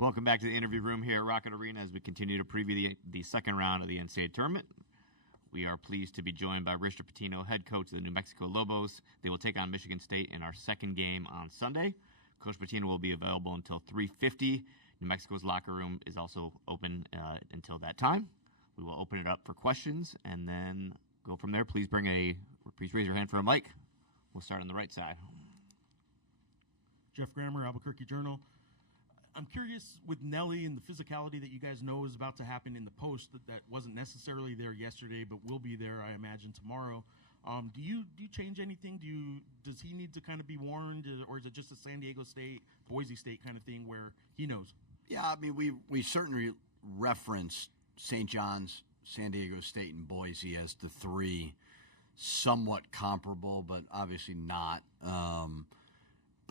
Welcome back to the interview room here at Rocket Arena as we continue to preview the second round of the NCAA tournament. We are pleased to be joined by Richard Pitino, head coach of the New Mexico Lobos. They will take on Michigan State in our second game on Sunday. Coach Pitino will be available until 3:50. New Mexico's locker room is also open until that time. We will open it up for questions and then go from there. Please raise your hand for a mic. We'll start on the right side. Jeff Grammer, Albuquerque Journal. I'm curious with Nelly and the physicality that you guys know is about to happen in the post that wasn't necessarily there yesterday, but will be there, I imagine, tomorrow. Do you change anything? Does he need to kind of be warned, or is it just a San Diego State, Boise State kind of thing where he knows? Yeah, I mean, we certainly reference St. John's, San Diego State, and Boise as the three somewhat comparable, but obviously not.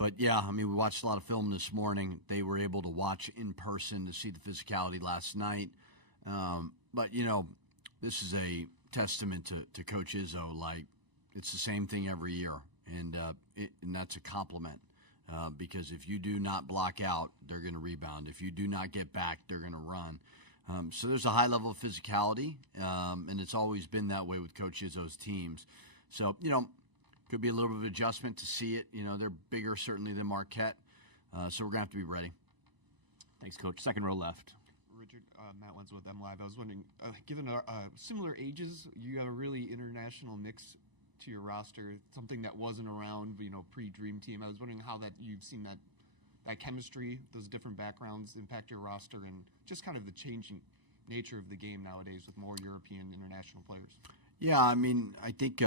But, yeah, I mean, we watched a lot of film this morning. They were able to watch in person to see the physicality last night. But, you know, this is a testament to Coach Izzo. Like, it's the same thing every year, and that's a compliment because if you do not block out, they're going to rebound. If you do not get back, they're going to run. So there's a high level of physicality, and it's always been that way with Coach Izzo's teams. So, you know, could be a little bit of adjustment to see it. You know, they're bigger certainly than Marquette, so we're going to have to be ready. Thanks, Coach. Second row left. Richard, Matt Wenz with M Live. I was wondering, given similar ages, you have a really international mix to your roster, something that wasn't around, you know, pre-Dream Team. I was wondering how that you've seen that chemistry, those different backgrounds impact your roster and just kind of the changing nature of the game nowadays with more European international players. Yeah, I mean, I think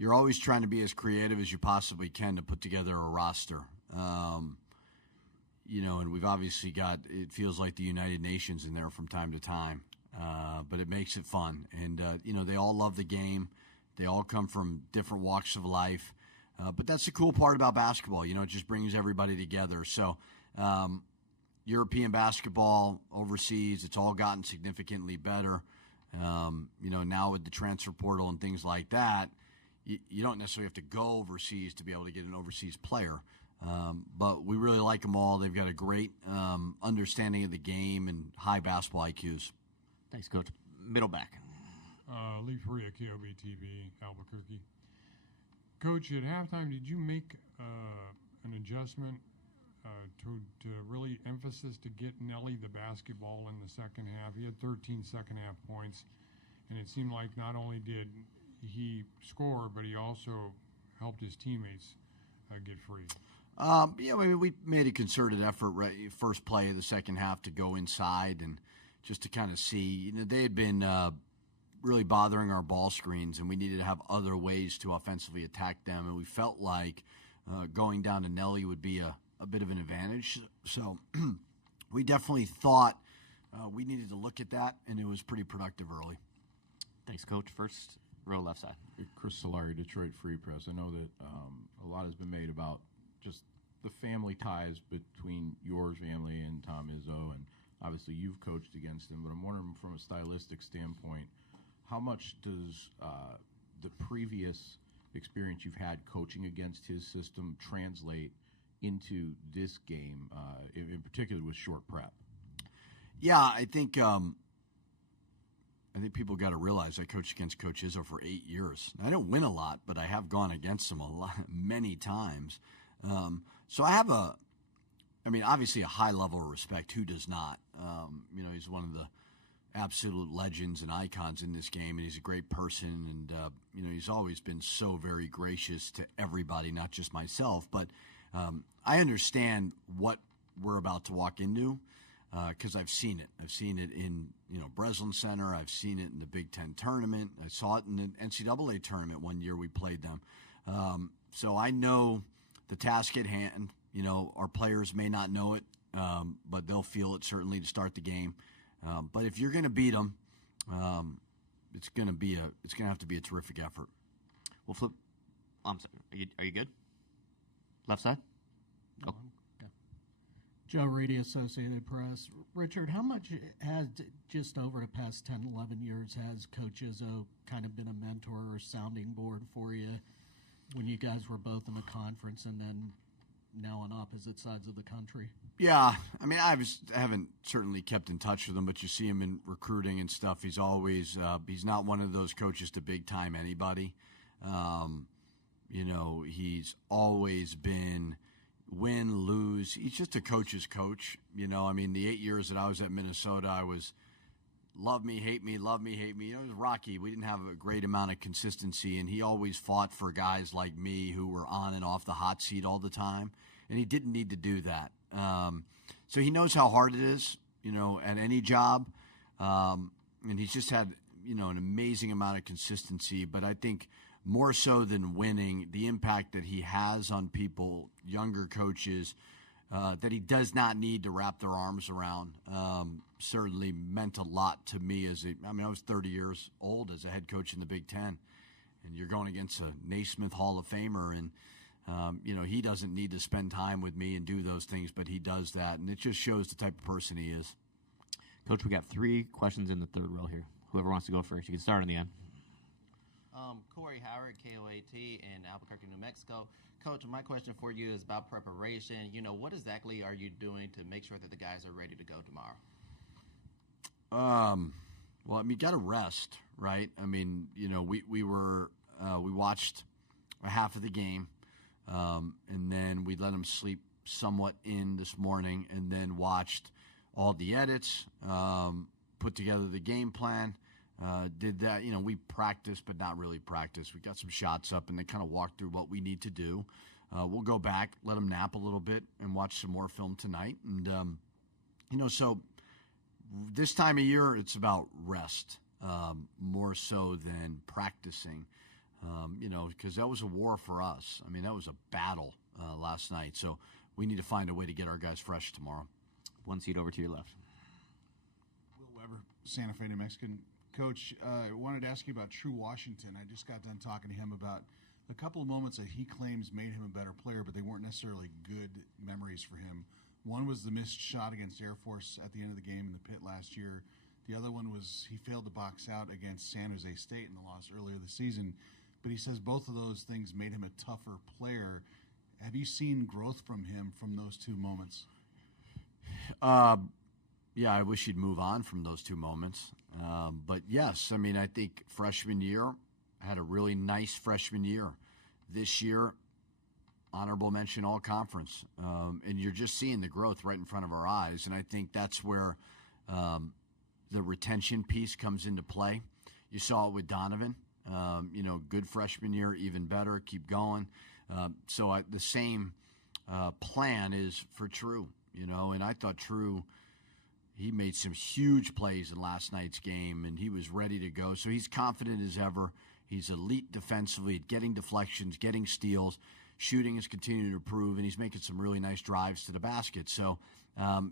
you're always trying to be as creative as you possibly can to put together a roster. You know, and we've obviously got, it feels like the United Nations in there from time to time, but it makes it fun. And, you know, they all love the game. They all come from different walks of life. But that's the cool part about basketball. You know, it just brings everybody together. So European basketball overseas, it's all gotten significantly better. You know, now with the transfer portal and things like that, you don't necessarily have to go overseas to be able to get an overseas player. But we really like them all. They've got a great understanding of the game and high basketball IQs. Thanks, Coach. Middle back. Lee Faria, KOB TV, Albuquerque. Coach, at halftime, did you make an adjustment to really emphasis to get Nelly the basketball in the second half? He had 13 second-half points, and it seemed like not only did he score, but he also helped his teammates get free. Yeah, I mean, we made a concerted effort first play of the second half to go inside and just to kind of see. You know, they had been really bothering our ball screens, and we needed to have other ways to offensively attack them. And we felt like going down to Nelly would be a bit of an advantage. So we definitely thought we needed to look at that, and it was pretty productive early. Thanks, Coach. First row left side. Chris Solari, Detroit Free Press. I know that a lot has been made about just the family ties between your family and Tom Izzo, and obviously you've coached against him, but I'm wondering from a stylistic standpoint, how much does the previous experience you've had coaching against his system translate into this game, in particular with short prep? Yeah, I think people got to realize I coached against Coach Izzo for 8 years. I don't win a lot, but I have gone against him many times. So I have obviously a high level of respect. Who does not? You know, he's one of the absolute legends and icons in this game, and he's a great person. And, you know, he's always been so very gracious to everybody, not just myself. But I understand what we're about to walk into because I've seen it. I've seen it in, you know, Breslin Center. I've seen it in the Big Ten tournament. I saw it in the NCAA tournament one year we played them. So I know the task at hand. You know, our players may not know it, but they'll feel it certainly to start the game. But if you're going to beat them, it's going to have to be a terrific effort. We'll flip. I'm sorry. Are you good? Left side. Oh. Okay. Joe Reedy, Associated Press. Richard, how much has just over the past 10, 11 years has Coach Izzo kind of been a mentor or sounding board for you when you guys were both in the conference and then now on opposite sides of the country? Yeah, I mean, I haven't certainly kept in touch with him, but you see him in recruiting and stuff. He's always he's not one of those coaches to big time anybody. He's always been win, lose. He's just a coach's coach. I mean, the 8 years that I was at Minnesota, I was love me, hate me, love me, hate me. It was rocky. We didn't have a great amount of consistency, and he always fought for guys like me who were on and off the hot seat all the time, and he didn't need to do that. So he knows how hard it is, at any job, and he's just had, an amazing amount of consistency. But I think more so than winning, the impact that he has on people, younger coaches, that he does not need to wrap their arms around, certainly meant a lot to me I was 30 years old as a head coach in the Big Ten, and you're going against a Naismith Hall of Famer, and he doesn't need to spend time with me and do those things, but he does that, and it just shows the type of person he is. Coach, we got 3 questions in the third row here. Whoever wants to go first, you can start on the end. Corey Howard, KOAT in Albuquerque, New Mexico. Coach, my question for you is about preparation. What exactly are you doing to make sure that the guys are ready to go tomorrow? Well, you got to rest, right? We watched a half of the game, and then we let them sleep somewhat in this morning, and then watched all the edits, put together the game plan. Did that, we practiced, but not really practiced. We got some shots up and then kind of walked through what we need to do. We'll go back, let them nap a little bit, and watch some more film tonight. And, so this time of year, it's about rest more so than practicing, because that was a war for us. That was a battle last night. So we need to find a way to get our guys fresh tomorrow. One seat over to your left. Will Weber, Santa Fe, New Mexican. Coach, I wanted to ask you about True Washington. I just got done talking to him about a couple of moments that he claims made him a better player, but they weren't necessarily good memories for him. One was the missed shot against Air Force at the end of the game in the pit last year. The other one was he failed to box out against San Jose State in the loss earlier this season. But he says both of those things made him a tougher player. Have you seen growth from him from those 2 moments? Yeah, I wish he'd move on from those 2 moments. But yes, I think freshman year, I had a really nice freshman year. This year, honorable mention all conference. And you're just seeing the growth right in front of our eyes. And I think that's where the retention piece comes into play. You saw it with Donovan. Good freshman year, even better, keep going. The same plan is for True, and I thought True, he made some huge plays in last night's game, and he was ready to go. So he's confident as ever. He's elite defensively at getting deflections, getting steals. Shooting is continuing to improve, and he's making some really nice drives to the basket. So,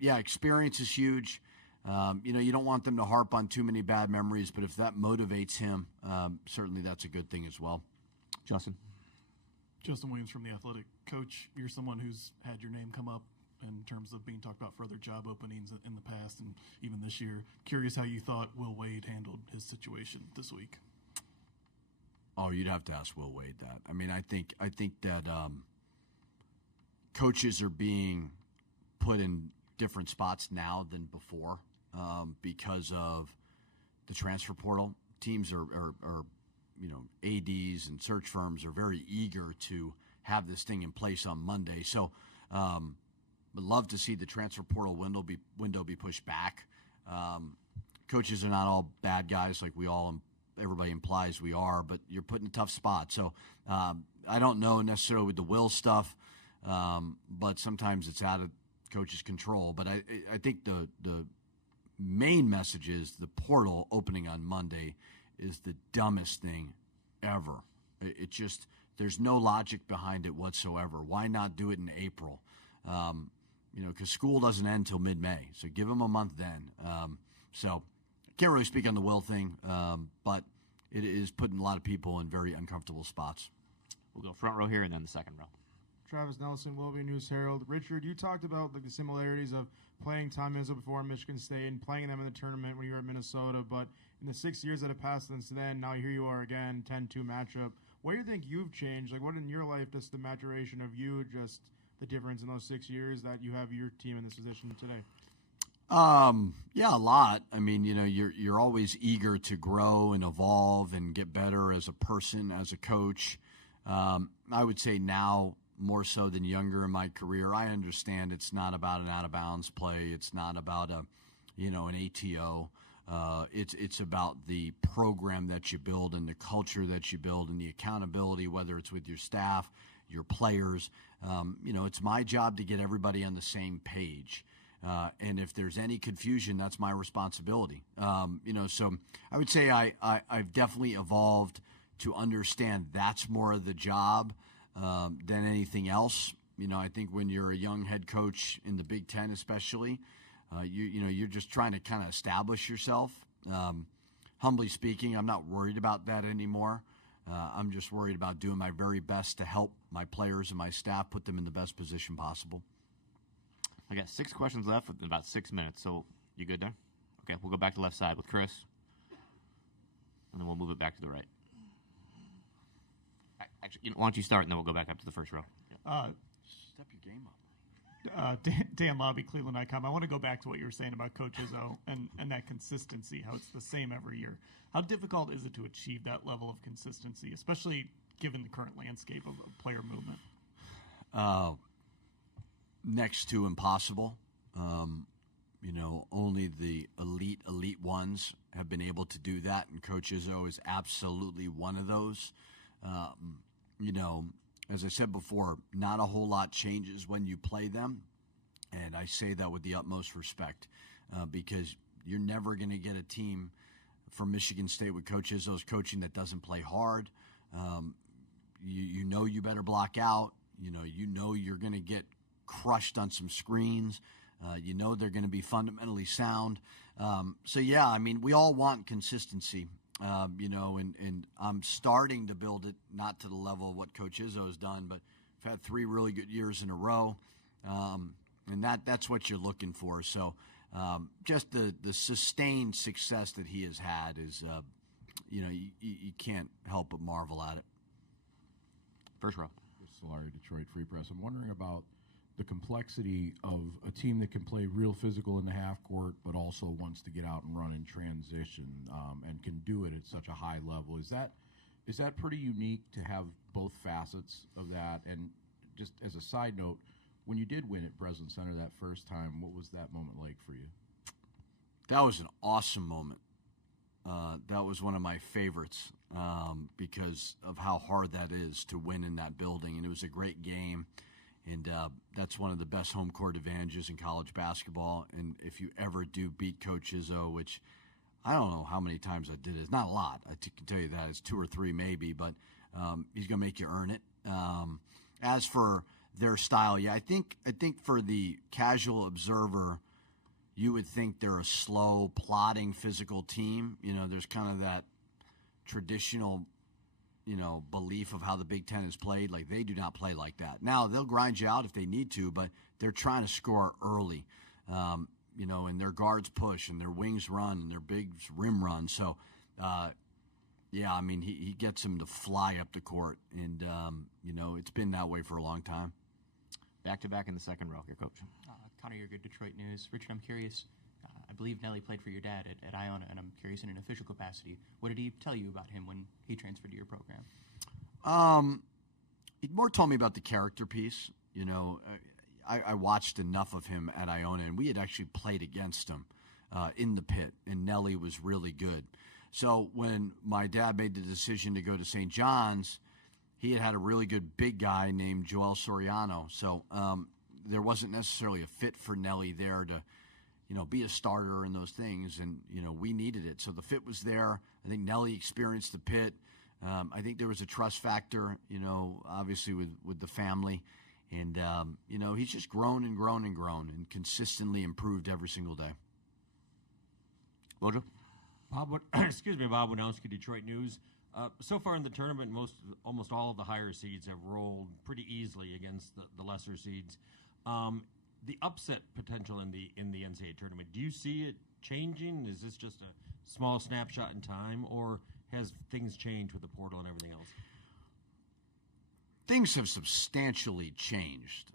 experience is huge. You don't want them to harp on too many bad memories, but if that motivates him, certainly that's a good thing as well. Justin Williams from The Athletic. Coach, you're someone who's had your name come up in terms of being talked about for other job openings in the past and even this year. Curious how you thought Will Wade handled his situation this week. Oh, you'd have to ask Will Wade that. I think that coaches are being put in different spots now than before because of the transfer portal. Teams are ADs and search firms are very eager to have this thing in place on Monday. So would love to see the transfer portal window be pushed back. Coaches are not all bad guys like everybody implies we are, but you're put in a tough spot. So I don't know necessarily with the Will stuff, but sometimes it's out of coach's control. But I think the main message is the portal opening on Monday is the dumbest thing ever. It just, there's no logic behind it whatsoever. Why not do it in April? Because school doesn't end until mid-May, so give them a month then. So can't really speak on the Will thing, but it is putting a lot of people in very uncomfortable spots. We'll go front row here and then the second row. Travis Nelson, Willoughby News Herald. Richard, you talked about the similarities of playing Tom Izzo before Michigan State and playing them in the tournament when you were at Minnesota, but in the 6 years that have passed since then, now here you are again, 10-2 matchup. What do you think you've changed? What in your life does the maturation of you just the difference in those 6 years that you have your team in this position today? Yeah, a lot. I mean, you're always eager to grow and evolve and get better as a person, as a coach. I would say now more so than younger in my career, I understand it's not about an out of bounds play. It's not about an ATO. It's about the program that you build and the culture that you build and the accountability, whether it's with your staff, your players. It's my job to get everybody on the same page. And if there's any confusion, that's my responsibility. So I would say I've definitely evolved to understand that's more of the job than anything else. I think when you're a young head coach in the Big Ten, especially, you're just trying to kind of establish yourself. Humbly speaking, I'm not worried about that anymore. I'm just worried about doing my very best to help my players and my staff put them in the best position possible. I got 6 questions left with about 6 minutes, so you good there? Okay, we'll go back to left side with Chris, and then we'll move it back to the right. Actually, why don't you start, and then we'll go back up to the first row. Step your game up. Dan Lobby, Cleveland.com. I want to go back to what you were saying about Coach Izzo and that consistency, how it's the same every year. How difficult is it to achieve that level of consistency, especially given the current landscape of player movement? Next to impossible. Only the elite ones have been able to do that, and Coach Izzo is absolutely one of those. As I said before, not a whole lot changes when you play them, and I say that with the utmost respect because you're never going to get a team from Michigan State with Coach Izzo's coaching that doesn't play hard. You better block out. You're going to get crushed on some screens. They're going to be fundamentally sound. We all want consistency, and I'm starting to build it, not to the level of what Coach Izzo has done, but I've had 3 really good years in a row, and that's what you're looking for. So just the sustained success that he has had is, you can't help but marvel at it. First row. Solari, Detroit Free Press. I'm wondering about the complexity of a team that can play real physical in the half court, but also wants to get out and run in transition and can do it at such a high level. Is that pretty unique to have both facets of that? And just as a side note, when you did win at Breslin Center that first time, what was that moment like for you? That was an awesome moment. That was one of my favorites because of how hard that is to win in that building. And it was a great game. And that's one of the best home court advantages in college basketball. And if you ever do beat Coach Izzo, which I don't know how many times I did it. It's not a lot. I can tell you that. It's 2 or 3 maybe. But he's going to make you earn it. As for their style, I think for the casual observer, you would think they're a slow, plodding, physical team. There's kind of that traditional belief of how the Big Ten is played. Like, they do not play like that. Now, they'll grind you out if they need to, but they're trying to score early, and their guards push, and their wings run, and their bigs rim run. So, he gets them to fly up the court, and, it's been that way for a long time. Back-to-back in the second row here, Coach. Connor, you're good Detroit News. Richard, I'm curious. I believe Nelly played for your dad at Iona, and I'm curious in an official capacity. What did he tell you about him when he transferred to your program? He more told me about the character piece. I watched enough of him at Iona, and we had actually played against him in the pit, and Nelly was really good. So when my dad made the decision to go to St. John's, he had a really good big guy named Joel Soriano. So there wasn't necessarily a fit for Nelly there to be a starter and those things, and, we needed it. So the fit was there. I think Nelly experienced the pit. I think there was a trust factor, obviously with the family. And, he's just grown and grown and grown and consistently improved every single day. Wojo? Bob Winowski, Detroit News. So far in the tournament, almost all of the higher seeds have rolled pretty easily against the lesser seeds. The upset potential in the NCAA tournament, do you see it changing? Is this just a small snapshot in time, or has things changed with the portal and everything else? Things have substantially changed.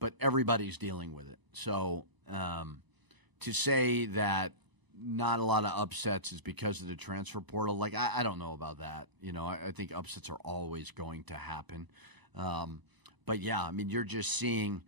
but everybody's dealing with it. So to say that not a lot of upsets is because of the transfer portal, like I don't know about that. I think upsets are always going to happen. But yeah, I mean, you're just seeing,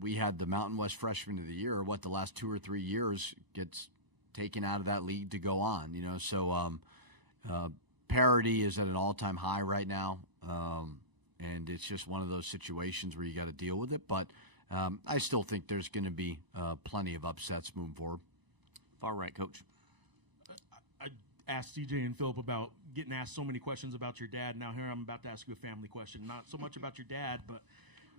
we had the Mountain West Freshman of the Year, the last 2 or 3 years gets taken out of that league to go on, so parity is at an all-time high right now. And it's just one of those situations where you got to deal with it. But I still think there's going to be plenty of upsets moving forward. Far right, Coach. I asked CJ and Philip about getting asked so many questions about your dad. Now here I'm about to ask you a family question. Not so much about your dad, but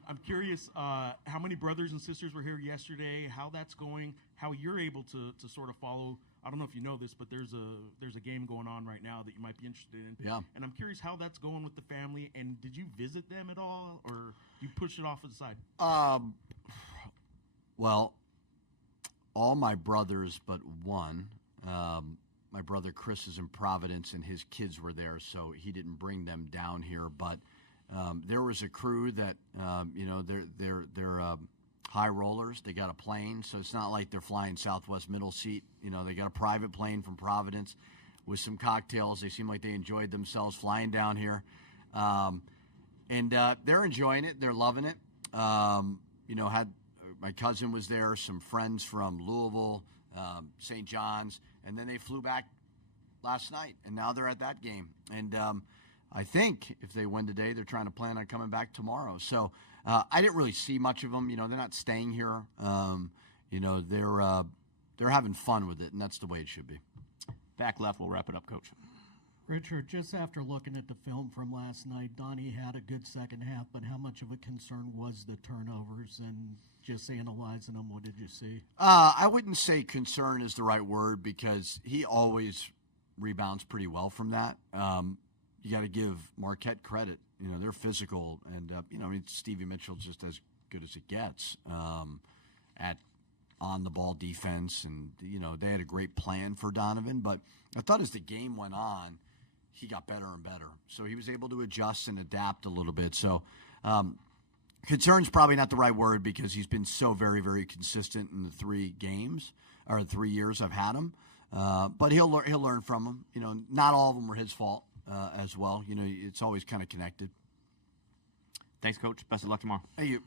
I'm curious how many brothers and sisters were here yesterday, how that's going, how you're able to sort of follow. I don't know if you know this, but there's a game going on right now that you might be interested in. Yeah. And I'm curious how that's going with the family, and did you visit them at all, or you push it off to the side? Well, all my brothers but one. My brother Chris is in Providence, and his kids were there, so he didn't bring them down here. But there was a crew that, they're high rollers. They got a plane, so it's not like they're flying Southwest middle seat. They got a private plane from Providence with some cocktails. They seem like they enjoyed themselves flying down here, and they're enjoying it. They're loving it. Had my cousin was there, some friends from Louisville, St. John's, and then they flew back last night, and now they're at that game. And I think if they win today, they're trying to plan on coming back tomorrow. So I didn't really see much of them. They're not staying here. They're having fun with it, and that's the way it should be. Back left, we'll wrap it up, Coach. Richard, just after looking at the film from last night, Donnie had a good second half, but how much of a concern was the turnovers? And just analyzing them, what did you see? I wouldn't say concern is the right word because he always rebounds pretty well from that. You got to give Marquette credit. They're physical, and Stevie Mitchell's just as good as it gets at on-the-ball defense, and they had a great plan for Donovan. But I thought as the game went on, he got better and better. So he was able to adjust and adapt a little bit. So concern's probably not the right word because he's been so very, very consistent in the 3 years I've had him. But he'll learn from them. Not all of them were his fault as well. It's always kind of connected. Thanks, Coach. Best of luck tomorrow. Thank you.